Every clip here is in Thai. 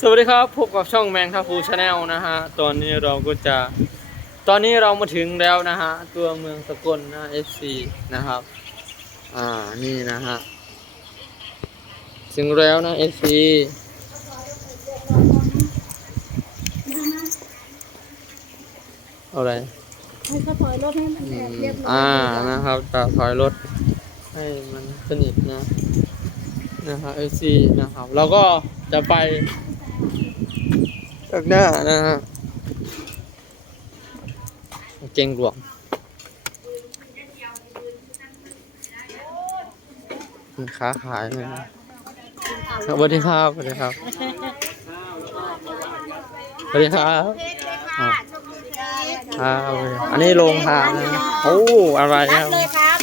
สวัสดีครับ พบกับช่องแมงทัพูชาแนลนะฮะ ตอนนี้เราก็จะ ตอนนี้เรามาถึงแล้วนะฮะ ตัวเมืองสกลนะ FC นะครับ อ่า นี่นะฮะ ถึงแล้วนะ FC เอาอะไร ให้เขาถอยรถให้มันอืแอบมเรียบร้อยอ่า นะครับจะถอยรถให้มันสนิทนะ นะครับ FC นะครับเราก็จะไป จากหน้านะฮะเก่งหลวงค้าขายเลยนะสวัสดีครับสวัสดีครับสวัสดีครับอ่าครับอันนี้โรงทานนะโอ้อะไรครับบเลยครับ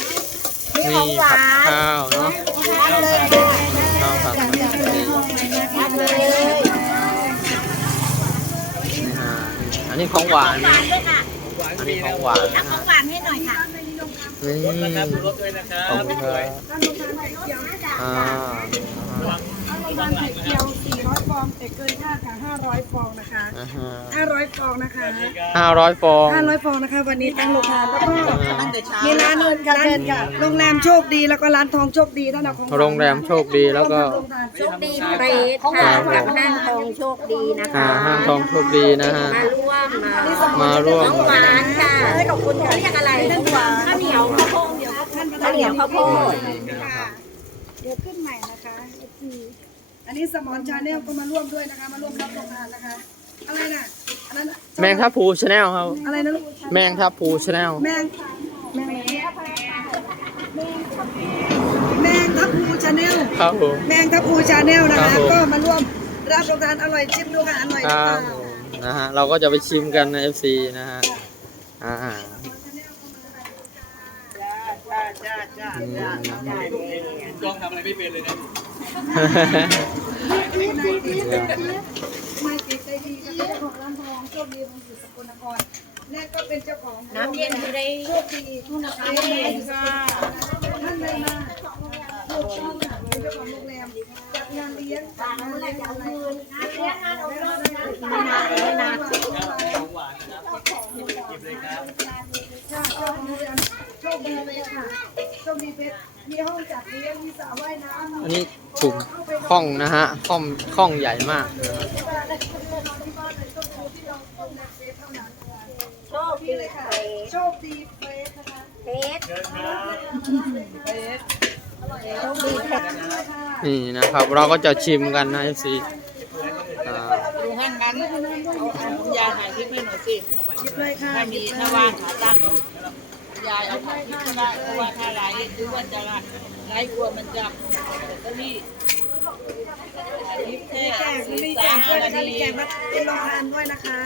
นี่นี่ของหวาผัดข้าวเนาะ รับเลยค่ะ ข้าวผัด รับเลย นี่ฮะ อันนี้ของหวานหวานด้วยค่ะอันนี้ของหวานรันะบขอฮะงหวานให้หน่อยค่ะนี่ขอบคุณครับอ่า เอาประมาณไข่เจียว 400 ฟองแต่เกินค่าค่ะ 500 ฟองนะคะ อ่าฮะ500 ฟองนะคะ ห้าร้อยฟอง 500 ฟองนะคะ วันนี้ตั้งโรงทานแล้วก็มีร้านเงินค่ะร้านค่ะโรงแรมโชคดีแล้วก็ร้านทองโชคดีท่านเอาของโรงแรมโชคดีแล้วก็ โรงทานโชคดีเปรตค่ะกับห้างทองโชคดีนะอ่าคะห้างทองโชคดีนะฮะ มาร่วมมามาร่วมของหวานค่ะขอบคุณค่ะเรียกอะไรข้าวเหนียวข้าวโพดข้าวเหนียวข้าวโพดค่ะเดี๋ยวขึ้นใหม่นะคะ FC อันนี้สมอนชาแนลก็มาร่วมด้วยนะคะ มาร่วมรับโรงทานนะคะ อะไรน่ะอันนั้นน่ะแมงทับพูชาแนลครับ อะไรนะลูกแมงทับพูชาแนลแมงแมงแมงทับพลูชาแนลครับผม แมงทับพลูชาแนลนะครัคะ บผม ก็มาร่วมรับประทานอร่อยชิมดูค่ะอร่อยคค่ะรับผมนะฮะเราก็จะไปชิมกันใน FC นะฮะอ่าอืมไม่เก๋ใจดีค่ะเจ้าของร้านทองโชคดีของอยู่สกลนครและก็เป็นเจ้าของ น้ำเย็นอยู่ในโชคดีทุนน้ำเย็นค่ะท่านใดมาถูกต้องค่ะเป็นเจ้าของโรงแรมจัดงานเลี้ยงจัดงานเลี้ยงอะไรเลี้ยงงานอบรมไม่นานไม่นานค่ะเจ้าของโรงแรมโชคดีเลยค่ะ โชคดีเพชรมีห้องจัดเลี้ยงมีสระว่ายน้ำอันนี้ถุงข้องนะฮะข้องข้องใหญ่มากเลยนะโชคดีเลยเปค่ะรตโชคดีเฟสนะคะเพชรโชคดีเพชรนี่นะครับเราก็จะชิมกันนะ FC อ่าดูห้างนั้นเอาเอาคุณยายถ่ายคลิปให้หน่อยสิหยิบเลยค่ะถ้ามีถ้าว่างขาตั้งคุณ ยายเอาถ่ายคลิปก็ได้เพราะว่าถ้าไลฟ์หรือว่าจะไลฟ์กลัวมันจะก็นี่ถ่ายคลิปแค่แจกสี่มีแจสากด้วยนะคะมีแจกมาเป็นโรงทานด้วยนะคะ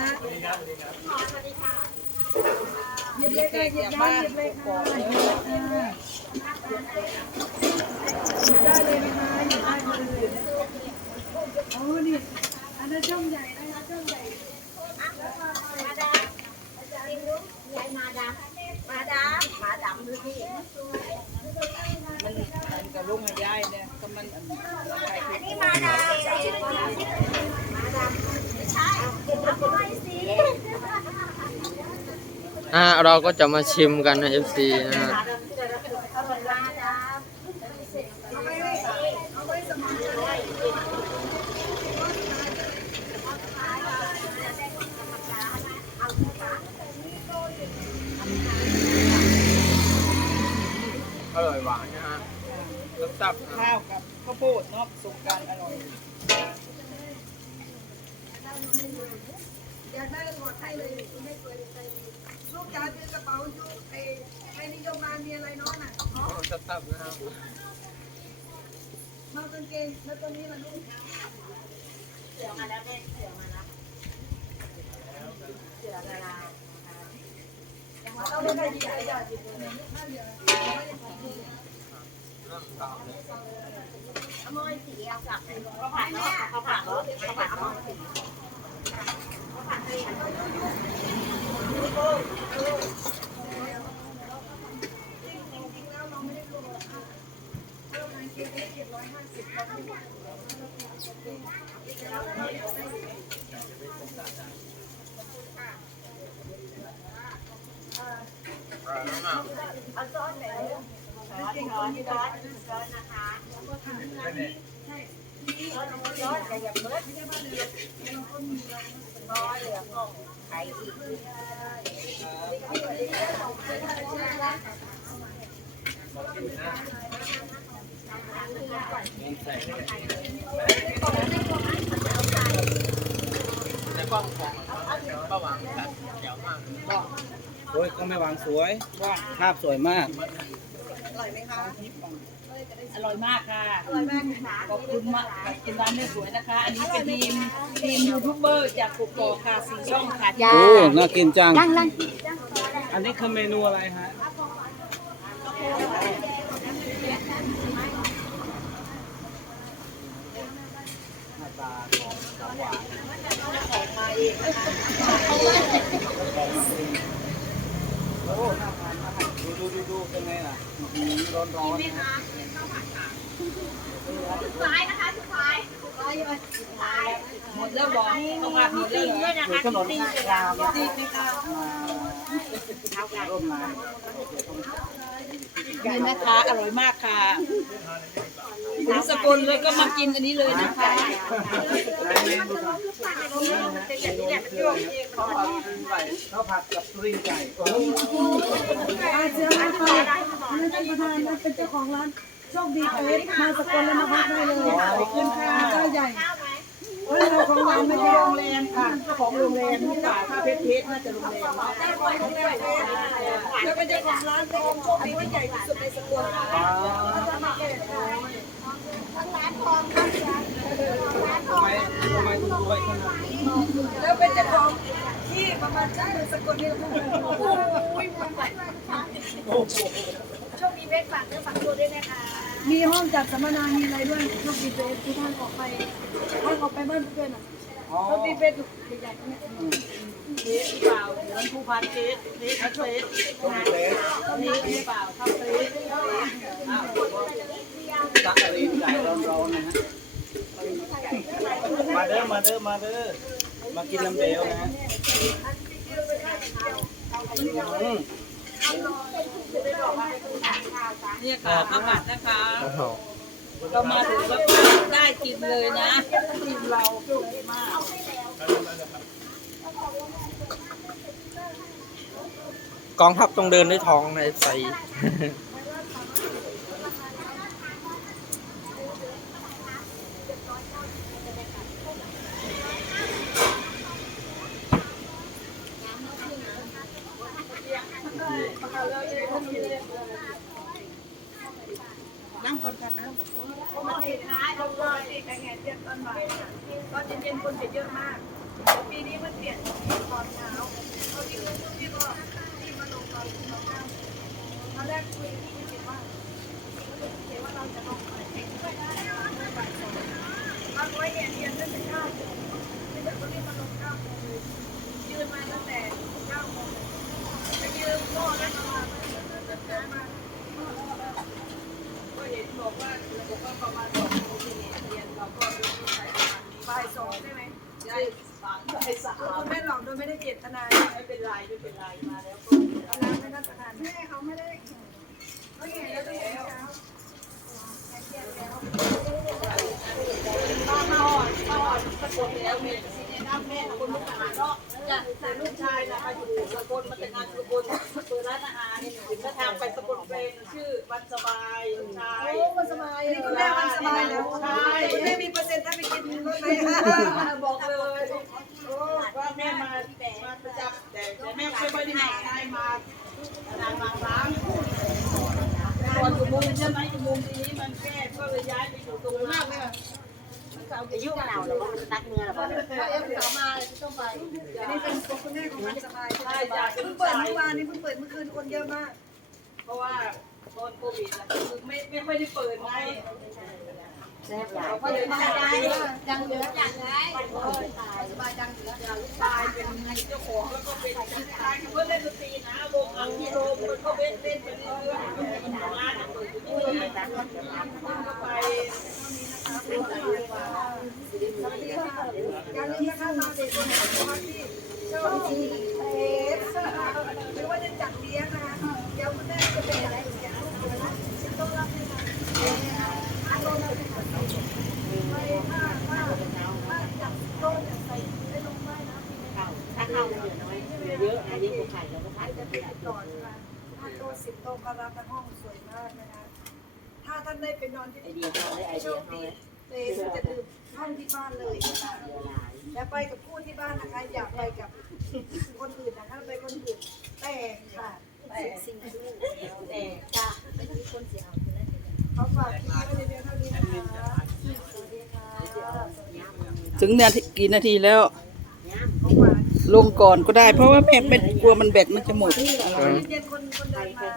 หยิบเลยค่ะหยิบได้หยิบเลยค่ะหยิบเลยค่ะหยิบได้เลยนะคะหยิบได้เลยโอ้นี่อันนั้นช่องใหญ่นะคะช่องใหญ่ มาดามยายมาดามมาดามมาดามดูสิ มันมันกับลุงกับยายเนี่ยก็มันถ่ายคลิป นี่มาดามมาดามไม่ใช่เอาไปสิ อ่า เราก็จะมาชิมกันนะ FC นะฮะมาดามอร่อยหวานนะฮะตับๆนะข้าวกับข้าวโพดเนาะสงกรารอร่อยอยากได้ถอดให้เลยคุณไม่เปิดใจดี ลูกจ๋าซื้อกระเป๋ายูไอ้ไอ้นิยมมามีอะไรน้องน่ะอ๋อตับๆนะครับมากางเกงแล้วตัวนี้ล่ะลูกเสือมาแล้วแม่เสือมาแล้วเสือมาแล้วเอาเลยได้ดีใจจ้ะหยิบเลยถ้าเหลือเอามยสีเอากลับไปเขาผัดเนาะเขาผัดเนาะเขาผัดเอามยสีเขาผัดเลยเอากางเกงได้เจ็ดร้อยห้าสิบเอาซ้อน ไหนซ้อนซ้อนซ้อนซ้อนนะคะซ้อนซ้อนแต่อย่าเบิดพอเหลือก็ไข่อีกในกล้องของป้าหวังครับแจ๋วมา โอ้ยก็ไม่วางสวย ภาพสวยมาก อร่อยไหมคะ อร่อยมากค่ะ อร่อยมากค่ะขอบคุณมากขอบคุณร้านแม่สวยนะคะ อันนี้เป็นทีมทีมยูทูบเบอร์จากกุกกอกค่ะสีช่องค่ะโอ้น่ากินจังนั่งนั่งอันนี้คือเมนูอะไรฮะโอ้น่าทานมาก ดูดูดูดูเป็นไงล่ะร้อนร้อนๆนะซ้ายนะคะสุดท้ายหมดแล้วบอกต้องมาหมดแล้วเหรอคือขนมข้าวกลาวมาร่วมงานนี่นะคะอร่อยมากค่ะ ถึงสกลเลยก็มากินอันนี้เลยนะคะข้าวผัดกับสุรินไก่อาเสือมาค่ะท่านประธานเป็นเจ้าของร้านโชคดีเอสมาสกลแล้วมาพักได้เลยขอบคุณค่ะเจ้าใหญ่เฮ้ยเราของร้านไม่ใช่โรงแรมค่ะเจ้าของโรงแรมนี่ป่าคาเฟ่เพชรน่าจะโรงแรมเนาะแล้วเป็นเจ้าของร้านเป็นโชคดีที่ใหญ่ที่สุดในสกลค่ะ แล้วเป็นเจ้าของที่ประมาณชั้นเมืองสกลนี่โอ้โหโอ้โหโชคดีเวทฝากเนื้อฝากตัวด้วยนะคะ มีห้องจัดสัมมนา มีอะไรด้วยโชคดีเอสที่ท่านออกไปท่านออกไปบ้านเพื่อนอะอ๋อโชคดีเป็นใหญ่ๆเนี่ยเพชรเปล่าเหมือนภูพานเพชรเพชรเพชรต้องมีเลสนี่เพชรเปล่าข้าวเพชร ตักอะไรไก่ร้อนๆนะฮะมาเด้อมาเด้อมาเด้อมากินน้ำเดวนะฮะอืมเนี่ยค่ะข้าวผัดนะคะเรามาถึงแล้วก็ได้กินเลยนะทีมเราโชคดีมากกองทัพต้องเดินด้วยท้องในใส่ นั่งก่อนกันนะเพราะมันเห็นท้ายลงรอยแข่งแห่เที่ยงตอนบ่ายค่ะตอนเย็นๆคนจะเยอะมาก ปีนี้มันเปลี่ยนตอนเช้าเขาที่รู้ช่วงที่ก็ที่มาลงตอนเช้าตอนแรกคุยที่เห็นว่าเห็นว่าเราจะลงไปเองไม่ได้บ่ายสองบางไว้เนี่ยเรียนตั้งแต่เก้าโมงที่แบบคนนี้มาลงเก้าโมงเลยยืนมาตั้งแต่เก้าโมงไปยืนโม่แล้วก็มามา ก็เห็นบอกว่าบอกว่าประมาณสองโมงที่เรียนเราก็รู้ที่ใช้ประมาณนี้ บ่ายสองใช่ไหม ใช่สามใช่สาม คุณแม่หลอกโดยไม่ได้เจตนา ไม่เป็นไรไม่เป็นไรมาแล้วก็ ร้านไม่ได้ประทานแม่เขาไม่ได้เขาเห็นแล้วต้องเช้าป้ามาอ่อนป้าอ่อนสะกดแล้วเมย์ซีเนน้ำแม่คนมุกอาหารเนาะจ้ะแต่ลูกชายนะคะอยู่สกลมาแต่งงานสกลเปิดร้านอาหารถึงก็ทางไปสกลเป็นชื่อวันสบายลูกชายโอ้มันสบายนี่คุณแม่มันสบายแล้วใช่คุณแม่มีเปอร์เซ็นต์ถ้าไปกินรถไหมบอกเลยโอ้ว่าแม่มามาประจำแต่แต่แม่ไม่ค่อยได้มาได้มา นานมาครั้งก่อนอยู่มุมใช่ไหมอยู่มุมนี้มันแก้ก็เลยย้ายไปอยู่ตรงนั้นเลยจะยุ่งเราหรือว่าตักเนื้อหรือว่าถ้าเอ็มสาวมาต้องไปอันนี้เป็นคุณแม่ของมันสบายใช่เพิ่งเปิดเมื่อวานนี้เพิ่งเปิดเมื่อคืนคนเยอะมาก เพราะว่าตอนโควิดคือไม่ไม่ค่อยได้เปิดไงแซ่บหลายเพราะดังดังเหลือจังไงสบายจังอยู่แล้วลูกชายเป็นเจ้าของแล้วก็เป็นลูกชายเขาเล่นดนตรีนะ พิโรมมันก็เล่นั่นไปเรื่อยๆร้านเปิดอยู่ที่นี่ก็ไปสวัสดีค่ะการนี้ถ้ามาเด็กคนไหนที่ชอบ ก็รันห้องสวยมากนะคะ ถ้าท่านได้ไปนอนที่ไอเดียเขาเลยไอโชเดียคเขาดีเลยเลยจะดื่มห้องที่บ้านเลยนะคะอย่าไปกับผู้ที่บ้านนะคะ อย่าไปกับคนอื่นนะคะไปคนอื่นแต่ค่ะแต่สิ่งที่แต่จ้ะไม่มีคนเสียเอาเขาฝากที่ไว้ในเดือนเท่านี้นะคะสวัสดีค่ะถึงนาทีกี่นาทีแล้ว ลงก่อนก็ได้ เพราะว่าแม่ไม่ กลัวมันแบตมันจะหมดเย็นคนคนเดินมา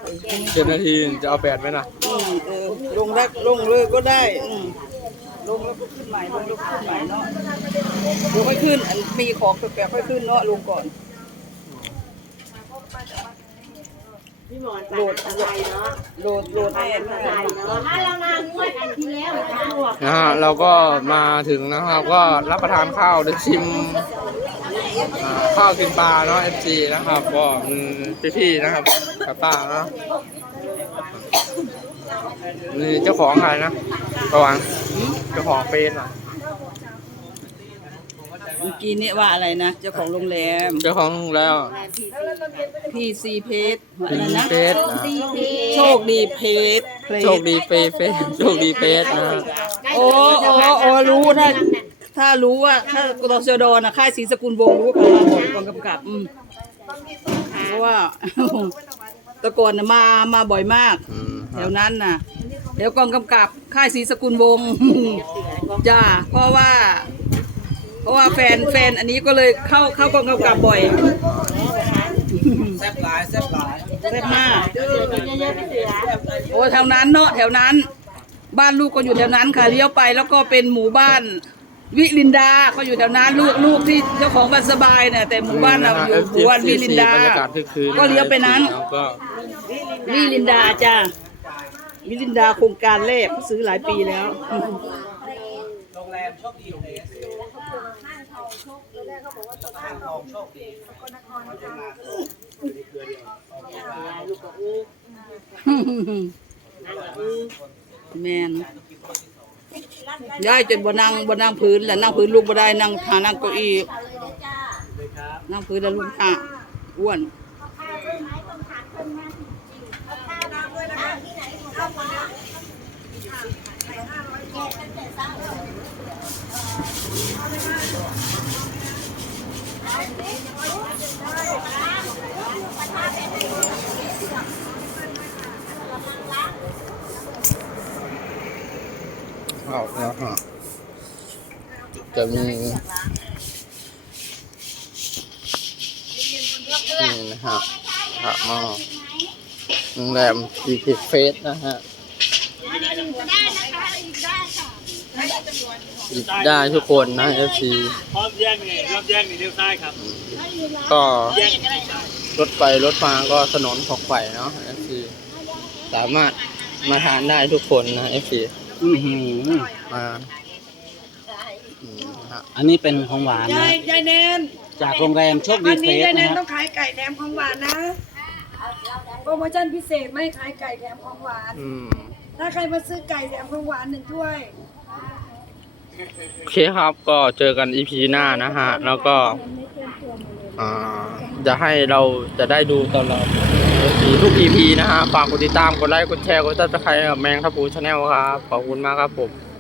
เจ็ดนาทีจะเอาแปดไหมนะอืมเออลงได้ลงเลยก็ได้อืมลงแล้วก็ขึ้นใหม่ลงแล้วก็ขึ้นใหม่เนาะลงค่อยขึ้นอันมีของแปลกๆค่อยขึ้นเนาะลงก่อนพี่หมอนโหลดอะไรเนาะโหลดโหลดแน่อะไรเนาะถ้าเรานางงวดอันที่แล้วจ้านะฮะเราก็มาถึงนะครับก็รับประทานข้าวได้ชิมอ่า ข้าวกินปลาเนาะ FC นะครับก็อืมพี่ๆนะครับกับป้าเนาะนี่เจ้าของใครนะระวังเจ้าของเฟซอะเมื่อกี้นี่ว่าอะไรนะ เจ้าของโรงแรม เจ้าของแล้วพีซีเพชรอะไรนะเฟซนะโชคดีเพชรโชคดีเฟซเฟซโชคดีเฟซนะฮะโอ้โอ้โอ้รู้ถ้า ถ้ารู้ว่า ถ้ากตชดนะค่ายศรีสกุลวงศ์รู้ว่าเขามาบ่อยกองกำกับอืมเพราะว่า แตะก่อนน่ะมามาบ่อยมากอืมแถวนั้นน่ะแถวกองกำกับค่ายศรีสกุลวงศ์ จ้าเพราะว่า เพราะว่าแฟนแฟนอันนี้ก็เลยเข้าเข้ากองกำกับบ่อยแซ่บหลายแซ่บหลายแซ่บมากเยอะไม่เสือโอ้แถวนั้นเนาะแถวนั้น บ้านลูกก็อยู่แถวนั้นค่ะเลี้ยวไปแล้วก็เป็นหมู่บ้าน วิลินดาเขาอยู่แถวนั้นลูกลูกที่เจ้าของบ้านสบายเนี่ยแต่หมู่บ้านเราอยู่หมู่บ้านวิลินดา บรรยากาศคึกคืนก็เลี้ยวไปนั้น แล้วก็วิลินดาจ้าวิลินดาโครงการแรกซื้อหลายปีแล้วโรงแรมโชคดีเพลสห้างทองโชคดีลูกกับอื้อน ย้ายจนบ่นั่งบ่นั่งพื้นแล้วนั่งพื้นลูกบ่ได้นั่งหานั่งเก้าอี้นั่งพื้นแล้วลูกห่าอ้วนเอา แล้วฮะจะมีนี่นะฮะพระหม้อโรงแรมดีทิเฟสนะฮะหยิบได้ทุกคนนะ FC พร้อมแยกนี่รอบแยกนี่เลี้ยวซ้ายครับ ก็รถไฟรถมาก็ถนนของไฟเนาะ FC สามารถมาทานได้ทุกคนนะ FC อื อหือมาอืมนะฮะอันนี้เป็นของหวานยานะยยายแนนจากโรงแรมโชคดีวันเพนี้สยายแนนะนฮะต้องขายไก่แถมของหวานนะ โปรโมชั่นพิเศษไม่ขายไก่แถมของหวาน อืมถ้าใครมาซื้อไก่แถมของหวานหนึ่งถ้วย โอเคครับก็เจอกัน EP หน้านะฮะ แล้วก็ อ่า จะให้เราจะได้ดูตลอด ทุก EP นะฮะ ฝากกดติดตาม กดไลค์ กดแชร์ กดติดตามใครกับแมงทับปูชาแนลครับ ขอบคุณมากครับผม